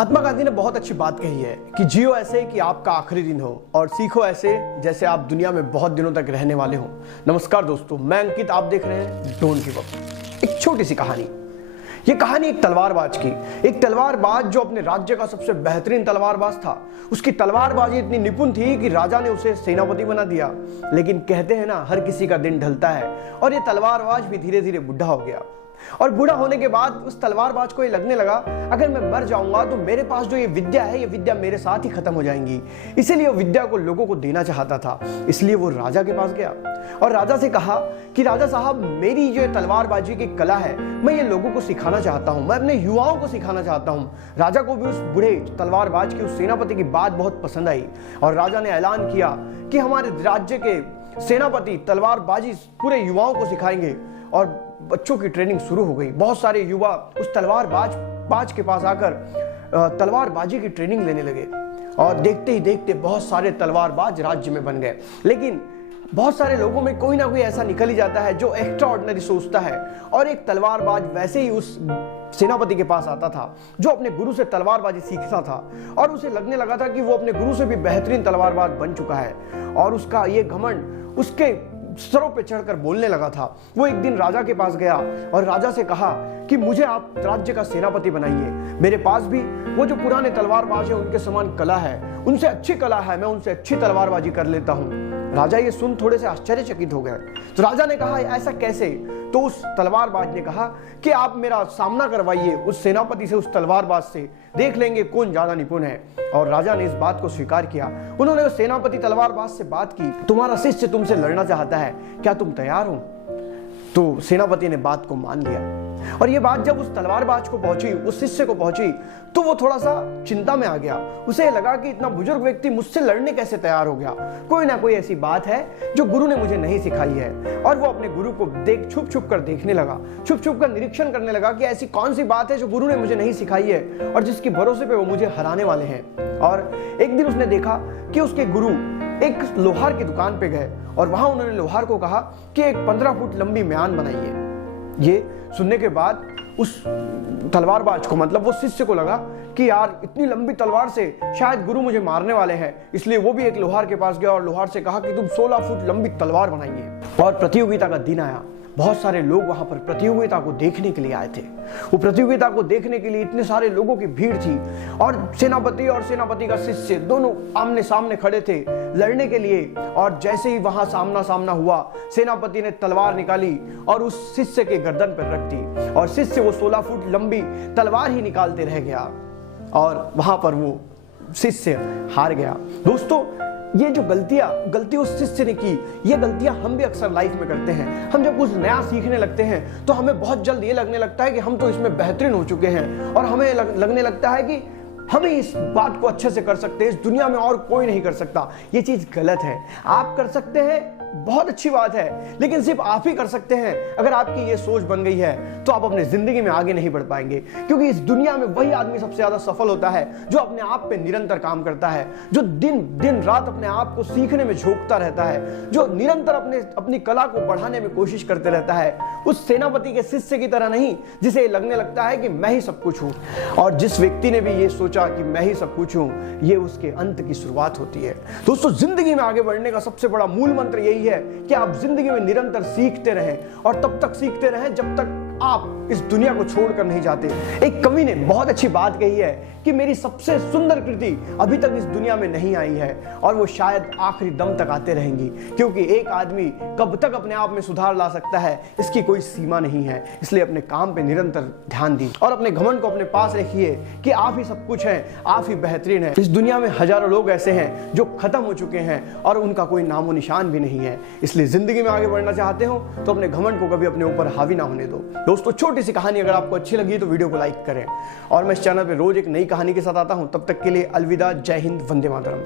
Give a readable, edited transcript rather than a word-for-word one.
महात्मा गांधी ने बहुत अच्छी बात कही है कि जियो ऐसे कि आपका आखिरी दिन हो और सीखो ऐसे जैसे आप दुनिया में बहुत दिनों तक रहने वाले हो। नमस्कार दोस्तों, मैं अंकित, आप देख रहे हैं डोंट गिव अप। एक छोटी सी कहानी। ये कहानी एक तलवारबाज की। एक तलवारबाज जो अपने राज्य का सबसे बेहतरीन तलवारबाज था। उसकी तलवारबाजी इतनी निपुण थी कि राजा ने उसे सेनापति बना दिया। लेकिन कहते हैं ना, हर किसी का दिन ढलता है और ये तलवारबाज भी धीरे धीरे बुढ़ा हो गया। और बूढ़ा होने के बाद उस तलवारबाज को ये लगने लगा, अगर मैं मर जाऊंगा तो मेरे पास जो ये विद्या है, ये विद्या मेरे साथ ही खत्म हो जाएंगी। इसीलिए वो विद्या को लोगों को देना चाहता था। इसलिए वो राजा के पास गया और राजा से कहा कि राजा साहब, मेरी जो तलवारबाजी की कला है, मैं ये लोगों को सिखाना चाहता हूँ, मैं अपने युवाओं को सिखाना चाहता हूँ। राजा को भी उस बूढ़े तलवारबाज की, उस सेनापति की बात बहुत पसंद आई और राजा ने ऐलान किया कि हमारे राज्य के सेनापति तलवारबाजी पूरे युवाओं को सिखाएंगे। और बच्चों की ट्रेनिंग शुरू हो गई। बहुत सारे युवा उस तलवारबाज के पास आकर तलवारबाजी की ट्रेनिंग लेने लगे और देखते ही देखते बहुत सारे तलवारबाज राज्य में बन गए। लेकिन बहुत सारे लोगों में कोई ना कोई ऐसा निकल ही जाता है जो एक्स्ट्रा ऑर्डिनरी सोचता है। और एक तलवारबाज वैसे ही उस सेनापति के पास आता था जो अपने गुरु से तलवारबाजी सीखता था और उसे लगने लगा था कि वो अपने गुरु से भी बेहतरीन तलवारबाज बन चुका है और उसका ये घमंड उसके सरों पे चढ़कर बोलने लगा था। वो एक दिन राजा के पास गया और राजा से कहा कि मुझे आप राज्य का सेनापति बनाइए। मेरे पास भी वो जो पुराने तलवारबाज है उनके समान कला है, उनसे अच्छी कला है, मैं उनसे अच्छी तलवारबाजी कर लेता हूँ। राजा ये सुन थोड़े से आश्चर्यचकित हो गए। तो राजा ने कहा, ऐसा कैसे? तो उस तलवारबाज ने कहा कि आप मेरा सामना करवाइए उस सेनापति से, उस तलवारबाज से, देख लेंगे कौन ज्यादा निपुण है। और राजा ने इस बात को स्वीकार किया। उन्होंने उस सेनापति तलवारबाज से बात की, तुम्हारा शिष्य तुमसे लड़ना चाहता है, क्या तुम तैयार हो? तो सेनापति ने बात को मान लिया। और ये बात जब उस तलवारबाज को पहुंची, उस शिष्य को पहुंची, तो वो थोड़ा सा चिंता में आ गया। उसे लगा कि इतना बुजुर्ग व्यक्ति मुझसे लड़ने कैसे तैयार हो गया? कोई ना कोई ऐसी बात है जो गुरु ने मुझे नहीं सिखाई है। और वो अपने गुरु को छुप छुप कर देखने लगा, छुप छुप कर निरीक्षण करने लगा कि ऐसी कौन सी बात है जो गुरु ने मुझे नहीं सिखाई है और जिसके भरोसे पे वो मुझे हराने वाले हैं। और एक दिन उसने देखा कि उसके गुरु एक लोहार की दुकान पे गए और वहां उन्होंने लोहार को कहा कि एक 15 फुट लंबी म्यान बनाइए। ये सुनने के बाद उस तलवारबाज को, मतलब वो शिष्य को लगा कि यार इतनी लंबी तलवार से शायद गुरु मुझे मारने वाले हैं। इसलिए वो भी एक लोहार के पास गया और लोहार से कहा कि तुम 16 फुट लंबी तलवार बनाइए। और प्रतियोगिता का दिन आया। बहुत सारे लोग वहां पर प्रतियोगिता को देखने के लिए आए थे। वो प्रतियोगिता को देखने के लिए इतने सारे लोगों की भीड़ थी और सेनापति का शिष्य दोनों आमने सामने खड़े थे लड़ने के लिए। और जैसे ही वहां सामना सामना हुआ, सेनापति ने तलवार निकाली और उस शिष्य के गर्दन पर रख दी और शिष्य वो 16 फुट लंबी तलवार ही निकालते रह गया और वहां पर वो शिष्य हार गया। दोस्तों, ये जो गलती उस शिष्य ने की, ये गलतियां हम भी अक्सर लाइफ में करते हैं। हम जब कुछ नया सीखने लगते हैं तो हमें बहुत जल्द ये लगने लगता है कि हम तो इसमें बेहतरीन हो चुके हैं और हमें लगने लगता है कि हम ही इस बात को अच्छे से कर सकते हैं, इस दुनिया में और कोई नहीं कर सकता। ये चीज गलत है। आप कर सकते हैं, बहुत अच्छी बात है, लेकिन सिर्फ आप ही कर सकते हैं। अगर आपकी ये सोच बन गई है तो आप अपने जिंदगी में आगे नहीं बढ़ पाएंगे, क्योंकि इस दुनिया में वही आदमी सबसे ज्यादा सफल होता है जो अपने आप पे निरंतर काम करता है, जो दिन रात अपने आप को सीखने में झोंकता रहता है, जो निरंतर अपनी कला को बढ़ाने में कोशिश करते रहता है। उस सेनापति के शिष्य की तरह नहीं जिसे लगने लगता है कि मैं ही सब कुछ हूं। और जिस व्यक्ति ने भी ये सोचा कि मैं ही सब कुछ हूं, ये उसके अंत की शुरुआत होती है। दोस्तों, जिंदगी में आगे बढ़ने का सबसे बड़ा मूल मंत्र यही है कि आप जिंदगी में निरंतर सीखते रहें और तब तक सीखते रहें जब तक आप इस दुनिया को छोड़कर नहीं जाते। एक कवि ने बहुत अच्छी बात कही है कि मेरी सबसे सुंदर कृति अभी तक इस दुनिया में नहीं आई है और वो शायद आखिरी दम तक आते रहेंगी, क्योंकि एक आदमी कब तक अपने आप में सुधार ला सकता है, इसकी कोई सीमा नहीं है। इसलिए अपने काम पे निरंतर ध्यान दी और अपने घमंड को अपने पास रखिए कि आप ही सब कुछ हैं, आप ही बेहतरीन हैं। इस दुनिया में हजारों लोग ऐसे हैं जो खत्म हो चुके हैं और उनका कोई नामो निशान भी नहीं है। इसलिए जिंदगी में आगे बढ़ना चाहते हो तो अपने घमंड को कभी अपने ऊपर हावी ना होने दो। दोस्तों, छोटी सी कहानी अगर आपको अच्छी लगी तो वीडियो को लाइक करें और मैं इस चैनल पे रोज एक नई कहानी के साथ आता हूं। तब तक के लिए अलविदा, जय हिंद, वंदे मातरम।